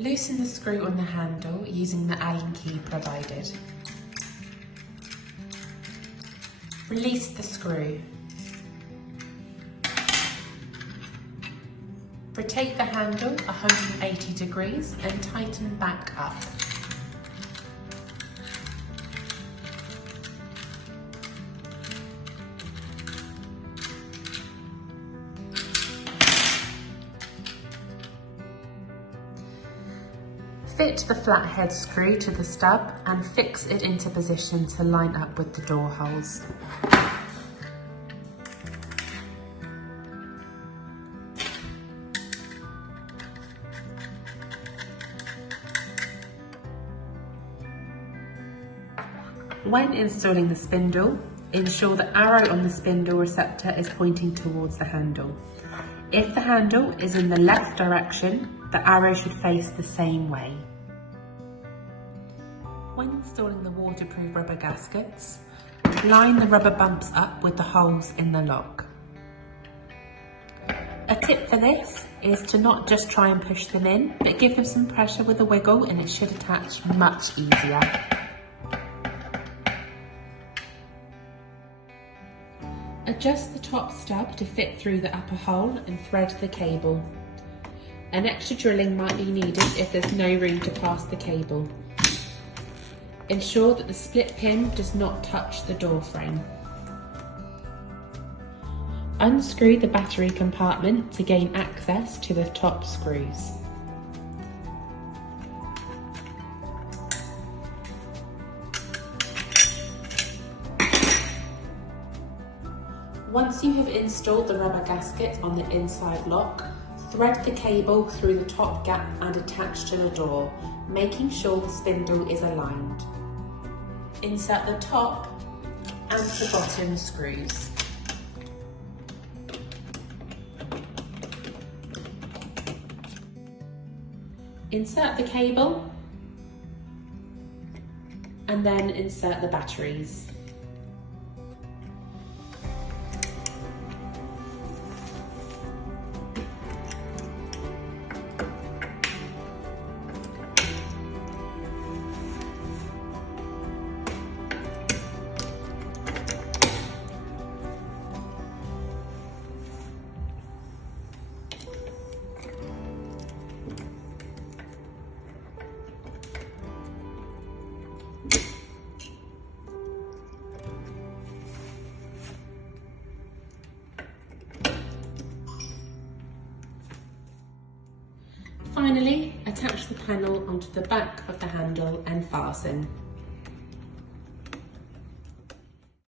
Loosen the screw on the handle using the Allen key provided. Release the screw. Rotate the handle 180 degrees and tighten back up. Fit the flathead screw to the stub and fix it into position to line up with the door holes. When installing the spindle, ensure the arrow on the spindle receptor is pointing towards the handle. If the handle is in the left direction, the arrow should face the same way. When installing the waterproof rubber gaskets, line the rubber bumps up with the holes in the lock. A tip for this is to not just try and push them in, but give them some pressure with a wiggle and it should attach much easier. Adjust the top stub to fit through the upper hole and thread the cable. An extra drilling might be needed if there's no room to pass the cable. Ensure that the split pin does not touch the door frame. Unscrew the battery compartment to gain access to the top screws. Once you have installed the rubber gasket on the inside lock, thread the cable through the top gap and attach to the door, making sure the spindle is aligned. Insert the top and the bottom screws. Insert the cable and then insert the batteries. Finally, attach the panel onto the back of the handle and fasten.